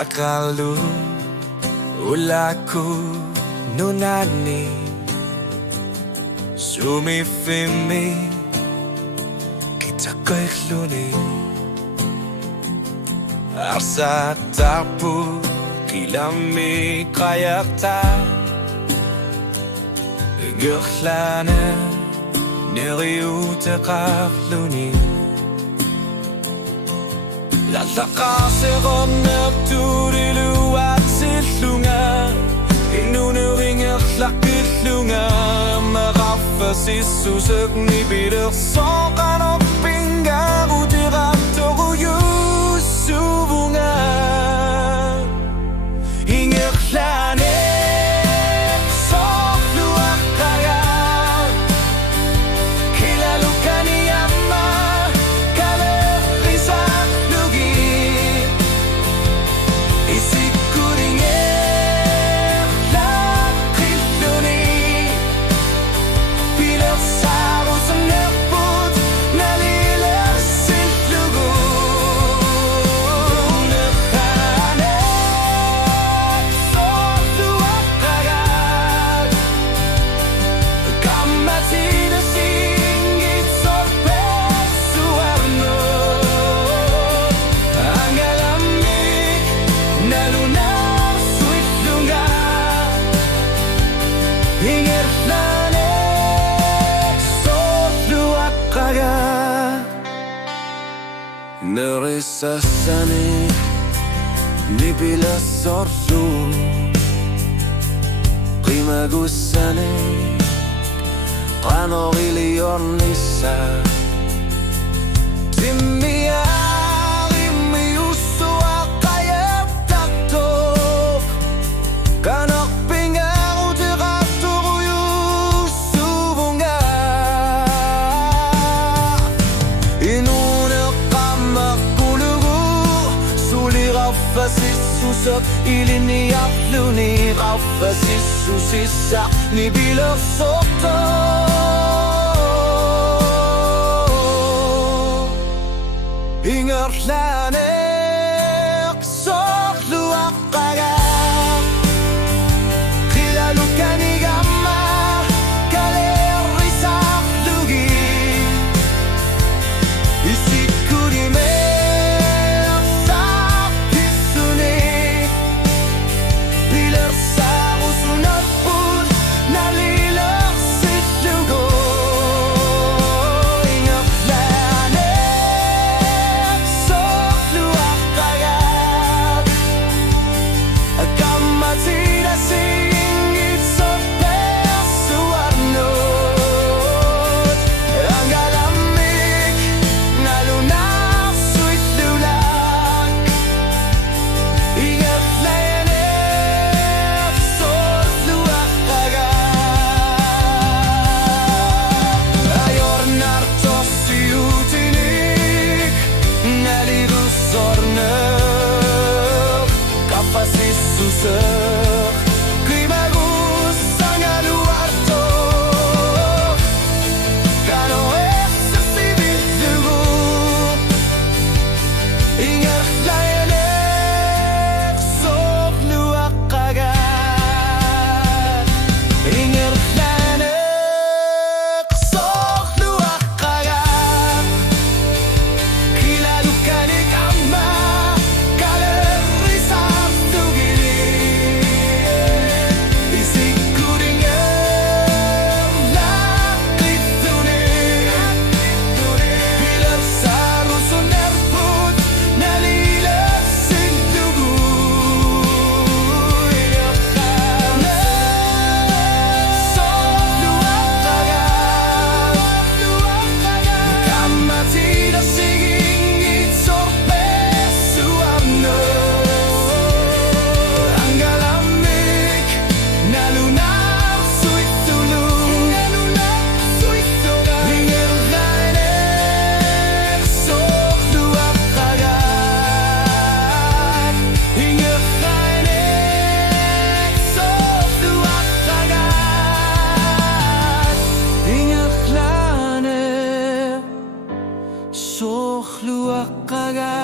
Akalu ulaku nunani Sumifimi kita kaikluni Arsa tapu kilami kayakta Gukhlana niriuta kakluni Lalakasirong nagturilu at silunga Inunering lakitlunga Marafasis ni bider sokan og pingar Udiraptor og jusubunga Inger klane Nerisasani ni bila sorru Qimagusani qano gilion nisa Timmiya rimiusu aqayab taktok Kanok pingar utiratur yusubunga Rafasissusok ilini apluni Rafasissusissa ni biler sokto Ingertlanek soklu akagak Kilalu kanigama kalerisak lugi Isikudime sokhluak kaga